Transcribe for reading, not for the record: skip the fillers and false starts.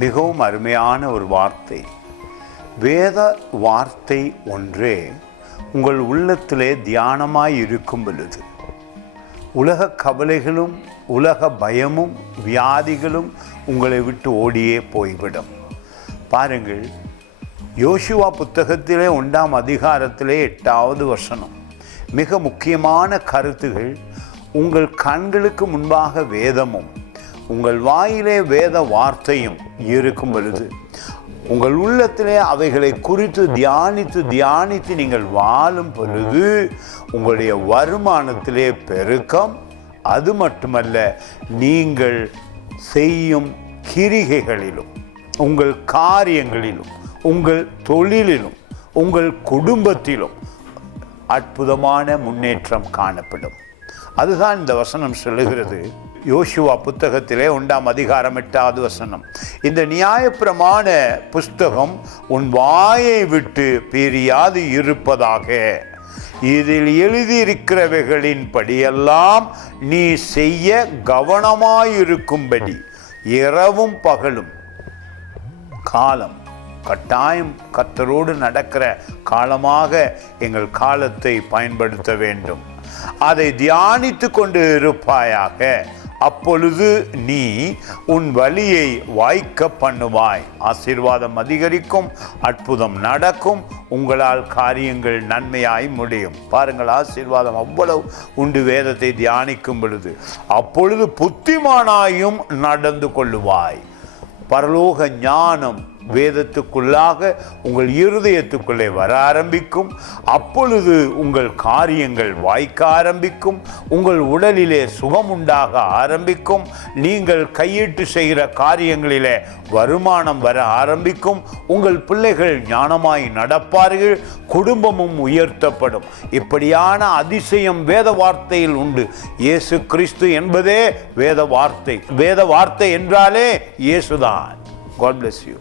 மிகவும் அருமையான ஒரு வார்த்தை. வேத வார்த்தை ஒன்றே உங்கள் உள்ளத்திலே தியானமாய் இருக்கும் பொழுது உலக கவலைகளும் உலக பயமும் வியாதிகளும் உங்களை விட்டு ஓடியே போய்விடும். பாருங்கள், யோசுவா புத்தகத்திலே 1ஆம் அதிகாரத்திலே 8வது வசனம், மிக முக்கியமான கருத்துகள். உங்கள் கண்களுக்கு முன்பாக வேதமும் உங்கள் வாயிலே வேத வார்த்தையும் இருக்கும் பொழுது உங்கள் உள்ளத்திலே அவைகளை குறித்து தியானித்து நீங்கள் வாழும் பொழுது உங்களுடைய வருமானத்திலே பெருக்கம், அது மட்டுமல்ல, நீங்கள் செய்யும் கிரிகைகளிலும் உங்கள் காரியங்களிலும் உங்கள் தொழிலிலும் உங்கள் குடும்பத்திலும் அற்புதமான முன்னேற்றம் காணப்படும். அதுதான் இந்த வசனம் சொல்லுகிறது. யோசுவா புத்தகத்திலே 1ஆம் அதிகாரம் 8வது வசனம், இந்த நியாயப்பிரமாண புஸ்தகம் உன் வாயை விட்டு பிரியாது இருப்பதாக, இதில் எழுதியிருக்கிறவைகளின் படியெல்லாம் நீ செய்ய கவனமாயிருக்கும்படி இரவும் பகலும். காலம் கட்டாயம் கர்த்தரோடு நடக்கிற காலமாக எங்கள் காலத்தை பயன்படுத்த வேண்டும். அதை தியானித்து கொண்டு இருப்பாயாக. அப்பொழுது நீ உன் வழியை வாய்க்க பண்ணுவாய். ஆசீர்வாதம் அதிகரிக்கும், அற்புதம் நடக்கும், உங்களால் காரியங்கள் நன்மையாய் முடியும். பாருங்கள், ஆசீர்வாதம் அவ்வளவு உண்டு வேதத்தை தியானிக்கும் பொழுது. அப்பொழுது புத்திமானாயும் நடந்து கொள்ளுவாய். பரலோக ஞானம் வேதத்துக்குள்ளாக உங்கள் இருதயத்துக்குள்ளே வர ஆரம்பிக்கும். அப்பொழுது உங்கள் காரியங்கள் வாய்க்க ஆரம்பிக்கும், உங்கள் உடலிலே சுகம் உண்டாக ஆரம்பிக்கும், நீங்கள் கையிட்டு செய்கிற காரியங்களிலே வருமானம் வர ஆரம்பிக்கும், உங்கள் பிள்ளைகள் ஞானமாய் நடப்பார்கள், குடும்பமும் உயர்த்தப்படும். இப்படியான அதிசயம் வேத வார்த்தையில் உண்டு. இயேசு கிறிஸ்து என்பதே வேத வார்த்தை. வேத வார்த்தை என்றாலே இயேசுதான். God bless you.